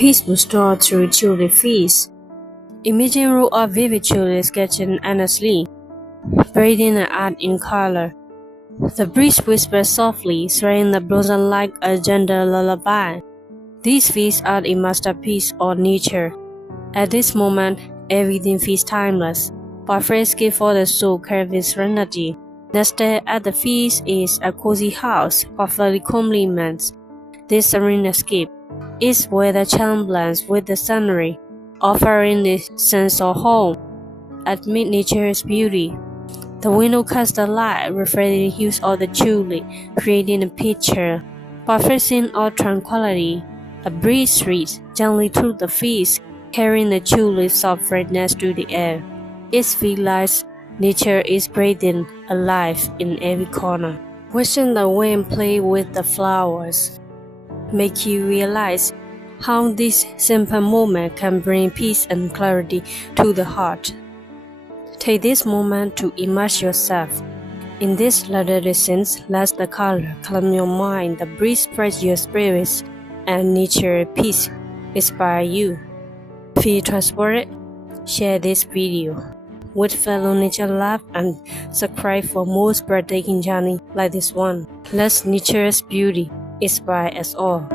peaceful stroll through tulip fields. Imagine row of vivid tulips sketching endlessly, breathing an art in color. The breeze whispers softly, swaying the blossom like a gentle lullaby. These fields are a masterpiece of nature. At this moment, everything feels timeless, but fresky for the soul carries serenity. Nested at the feast is a cozy house, perfectly complements this serene escape. Is where the charm blends with the scenery, offering the sense of home amid nature's beauty. The window casts the light, reflecting the hues of the tulip, creating a picture, perfect scene of tranquility. A breeze sweeps gently through the fields, carrying the tulip's soft fragrance through the air. It feels like nature is breathing alive in every corner. Watching the wind play with the flowers make you realize how this simple moment can bring peace and clarity to the heart. Take this moment to immerse yourself in this little distance. Let the color calm your mind, the breeze spreads your spirits, and nature peace inspire you. Feel transported? Share this video with fellow nature lovers and subscribe for more breathtaking journey like this one. Let nature's beauty inspire us all.